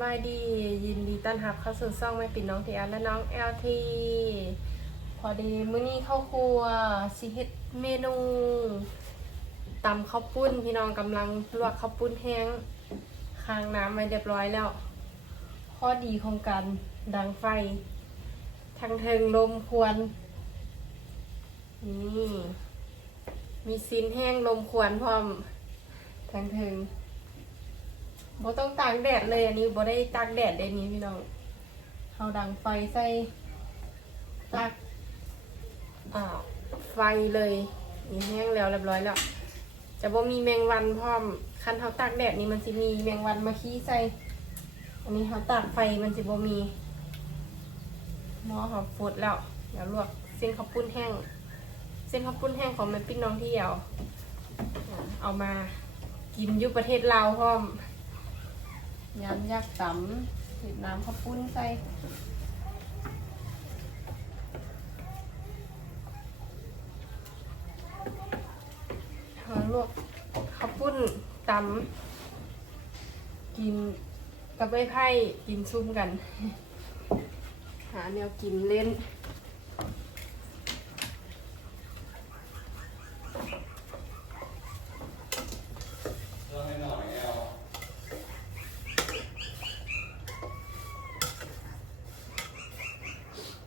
บายดียินดีต้อนรับเข้าสู่ซ่องไม่ปิดน้องทีอันและน้องเอลทีพอดีมื้อนี้เข้าครัวสิเฮ็ดเมนูตำข้าวปุ้นพี่น้องกำลังลวกข้าวปุ้นแห้งค้างน้ำไว้เรียบร้อยแล้ว ข้อดีของการดังไฟ ทางเทิงลมควนนี่มีซินแห้งลมควนพร้อมทางเทิง บ่ต้องตากแดดเลยอันนี้บ่ได้ตากแดดเลยนี้พี่น้องเอาดังไฟใส่ตากอ่าไฟเลยนี่แห้งแล้วเรียบร้อยแล้ว จะบ่มีแมงวันพร้อมคันเฮาตากแดดนี่มันสิมีแมงวันมาขี้ใส่อันนี้เฮาตากไฟมันสิบ่มีหม้อเฮาฟดแล้วเดี๋ยวลวกเส้นข้าวปุ้นแห้ง เส้นข้าวปุ้นแห้งของแม่พี่น้องที่เดียวเอามากินอยู่ประเทศลาวพร้อม ยำยักษ์ตำสีน้ำข้าวปุ้นใส่เอลวกข้าวปุ้นตำกินกับใบไผ่กินซุ่มกัน หาแนวกินเล่น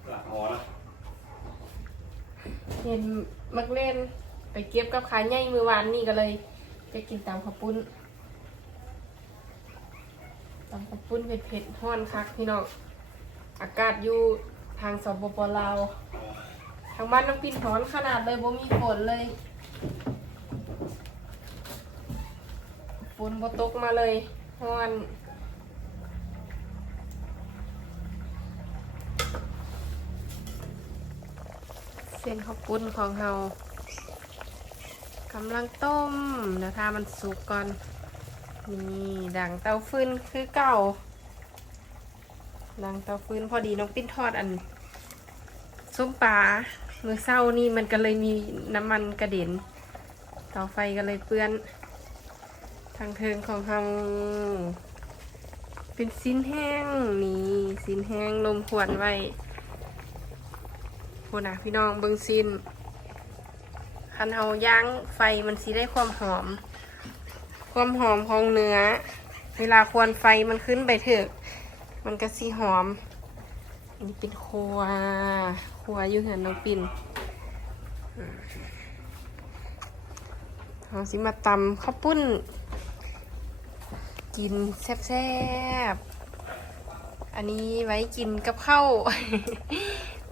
หลักหอนะ เห็นมักเล่นไปเก็บกับขาใหญ่มือวานนี่ก็เลยไปกินตำข้าวปุ้นตำข้าวปุ้นเผ็ดเผ็ดๆห้อนคักพี่น้องอากาศอยู่ทางสปปลาวทางบ้านน้องปินร้อนขนาดเลยบ่มีฝนเลยฝนบ่ตกมาเลยห้อน ส้นข้าวปุ้นของเฮากำลังต้มเดี๋ยวทามันสุกก่อน นี่ดังเตาฟืนคือเก่า ดังเตาฟืนพอดีน้องปิ้นทอดอันส้มปลามือเศร้านี่มันก็เลยมีน้ำมันกระเด็นเตาไฟก็เลยเปื้อน ทางเทิงของเราเป็นสิ้นแห้งนี่สิ้นแห้งลมขวนไว้ พูนะพี่น้องเบิงสิ้นคันเฮาย่างไฟมันสิได้ความหอม ความหอมของเนื้อ เวลาควนไฟมันขึ้นไปเถอะมันก็สิหอม อันนี้เป็นครัว ครัวอยู่เหือนน้องปิ่นเราสิมาตำข้าวปุ้น กินแซ่บๆ อันนี้ไว้กินกับข้าว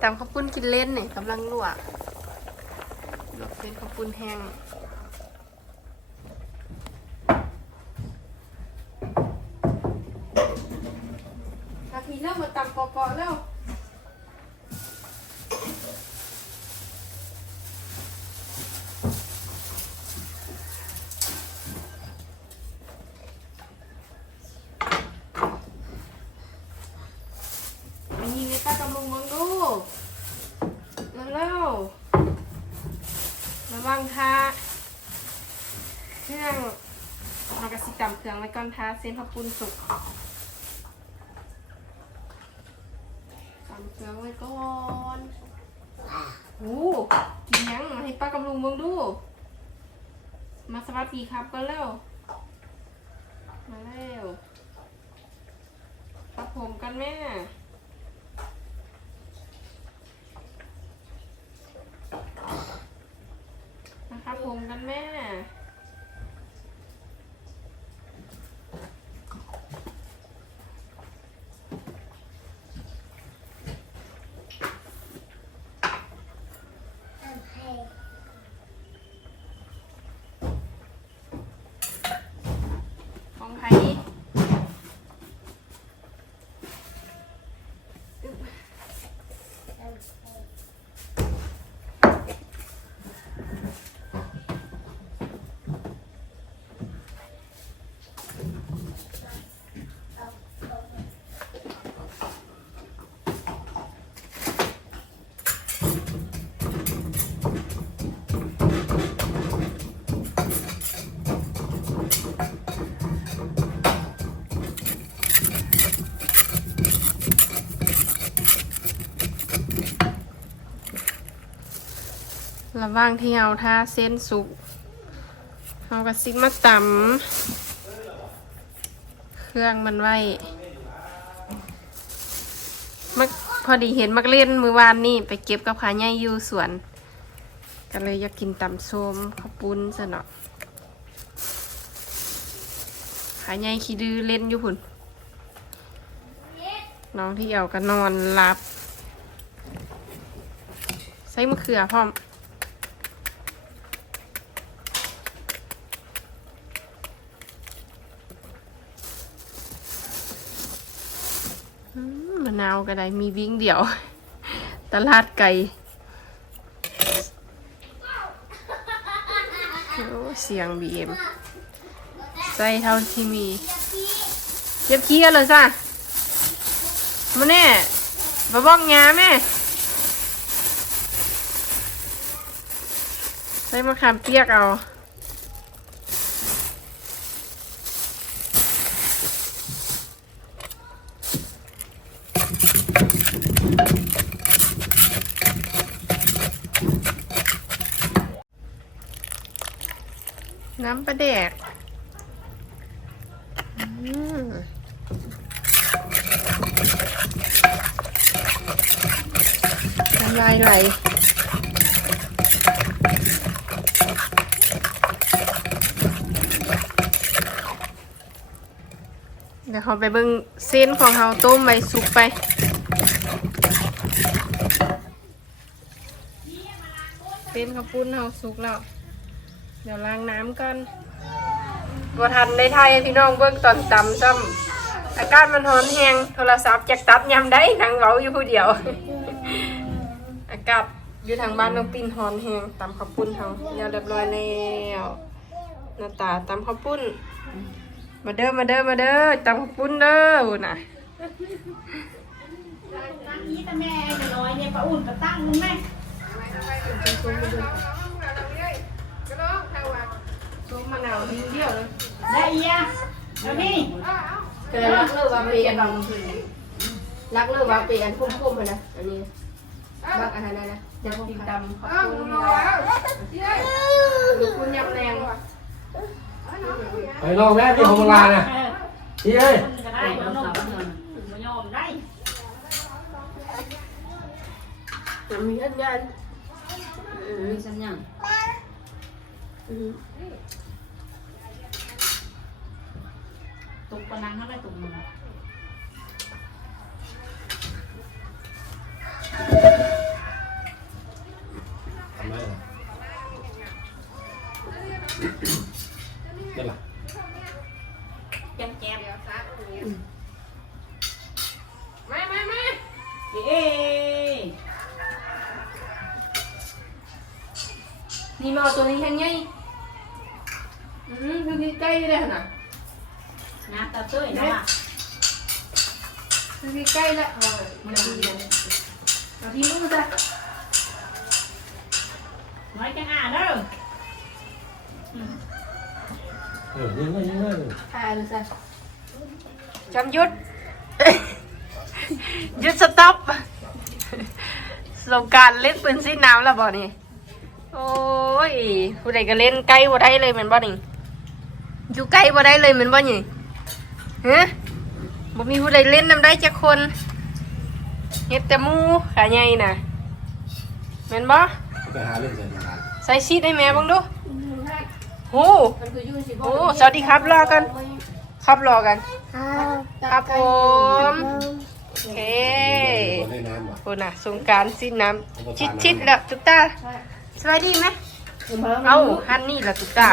ตำข้าวปุ้นกินเล่นเนี่ยกำลังลวกลวกเป็นข้าวปุ้นแห้งกะทิเริ่มมาตำเปาะๆแล้ว อันนี้ในตากำลังมองดูมาแล้วระวังทาเครื่องเอากระสิตำเครื่องไว้ก่อน ทาเส้นข้าวปุ้นสุกตำเครื่องไว้ก่อนโอ้กินยังให้ป้ากำลังมองดู มาสวัสดีครับกันแล้ว มาแล้วตัดผมกันแม่นะครับผมกันแม่ ของไผ่ ระว่างที่เอาท่าเส้นสุกเอากระซิบมาตำเครื่องมันไว้มักพอดีเห็นมักเล่นมือวานนี่ไปเก็บกับขาใหญ่อยู่สวนก็เลยอยากกินตำส้มข้าวปุ้นซะหน่อขาใหญ่ขี้ดื้อเล่นอยู่พุ่นน้องที่เอาก็นอนหลับ ใส่มะเขือพร้อม อืมมะ นาวก็ได้มีวิ่งเดียว ตลาดไก่เสียงบีเอ็มใส่เท่าที่มีเย็บขี้กันเลยจ้ะมาแน่มาบอกงาแม่ใส่มะขามเปียกเอา น้ำปลาแดกน้ำลายไหลเดี๋ยวเขาไปเบิ่งเส้นของเขาต้มไว้สุกไปเส้นข้าวปุ้นเขาสุกแล้ว เดี๋ยวล้างน้ำกันบ่ทันได้ไทยพี่น้องเบิ่งตอนตำซ้ำอากาศมันร้อนแฮงโทรศัพท์จักตัดยามได้นั่งเว้าอยู่ผู้เดียว อากาศอยู่ทางบ้านน้องปิ่นร้อนแฮงตำข้าวปุ้นเฮาเดี๋ยวเรียบร้อยแล้วหน้าตาตำข้าวปุ้น มาเด้อมาเด้อมาเด้อตำข้าวปุ้นเด้อน่ะตั้งนี้แต่แม่จะน้อยเนี่ยปลาอุ่นก็ตั้งนึงแม่ซุปมะนาวทิ้งได้เอียแล้วนี่ก็เลยรักเลิกว่าเปลี่ยนบางคืนรักเลิกว่าเปลี่ยนพุ่ม ๆไปนะอันนี้บักอันนั้นนะเดี๋ยวติดตำขอบคุณดูคุณยำแรงไปลองแม่พี่ของโบราณนะเออพี่เอ้ยค ตุกปนังเขาได้ตุกมันทำไมล่ะ แจ๊บแจ๊บ ไม่ไม่ไม่ เอ๊ะ นี่มาตัวนี้แค่ไงอืมคือใกล้เลยนะน้ำตาเต้ยนะว่ะคือใกล้แล้วเออมันดีเลยเอาที่มือจ้ะน้อยจังอะเด้อเออยิงเลยยิงเลยถ่ายเลยจ้ะจำยุดหยุดสต็อปสงกรารเล่นปืนซีน้ำแล้วบ่นี่ โอ้ยผู้ใดก็เล่นใกล้บ่ได้เลยแมันบ่นี่อยู่ใกล้บ่ได้เลยแมันบ่นี่ฮะบ่มีผู้ใดเล่นนำได้จักคนเฮ็ดแต่หมูขาใหญ่น่ะแม่นบ่ไปหาเล่นใส่งานใส่ซีดให้แม่เบิ่งดูโอ้โอ้สวัสดีครับรอกัน ครับรอกัน ครับผมโอเคคนได้น้ำว่ะโอ้น่ะสงกรารสิ้นน้ำชิดชิดๆแล้วตุ๊กตา สบายดีไหมเอ้าฮันนี่ละตุ๊กตา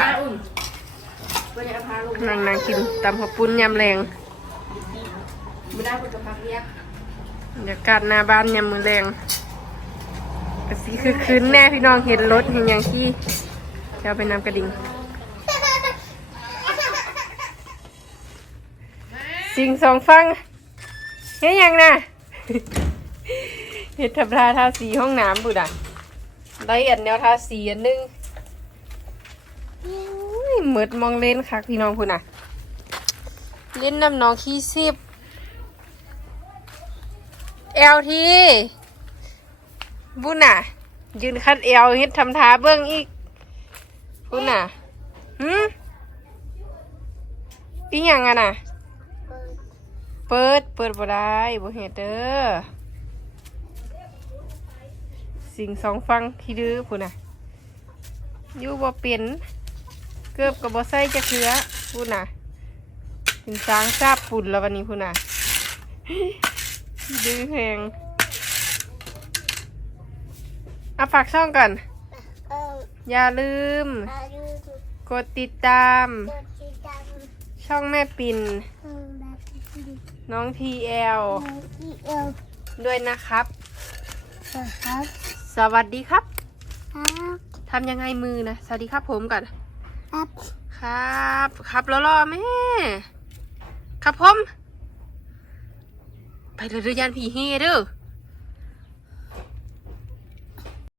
นั่งนั่งกินตำข้าวปุ้นยำแรงบรรยากาศหน้าบ้านยำมือแรงกะสีคือคืนแน่พี่น้องเห็นรถเห็นอย่างที่จะเอาไปนำกระดิ่งสิ่งสองฟังเฮ็ดหยังนะเฮ็ดทับทาทาสีห้องน้ำบุดอะ ได้อันแนวทาสีอันหนึงเหมืดมองเล่นคักพี่น้องพุ่นอะ เล่นน้ำน้องขี้ซิบเอลทีบุญน่ะ ยืนคัดเอวเฮ็ดทำท่าเบื้องอีกคุณน่ะหืมอีหยังอะน่ะ เปิดเปิดบ่ได้บ่เฮ็ดเด้อ สิ่งสองฟังที่ดื้อพุ่นน่ะอยู่บ่เป็นเกือบกับบ่ใส่จะเคือพุ่นน่ะถึงสร้างทราบปุ่นแล้ววันนี้พุ่นน่ะดื้อแหงเอาฝากช่องก่อนเอออย่าลืมอายุกดติดตามเกิดที่ดังช่องแม่ปิ่นเออแบบที่ดีน้องทีแอลที่เอวด้วยนะครับครับ สวัสดีครับ ครับทำยังไงมือนะ สวัสดีครับผมก่อน ครับครับ ครับแล้วรอแม่ ครับผม ไปเลยเรือยานผีเฮเด้อ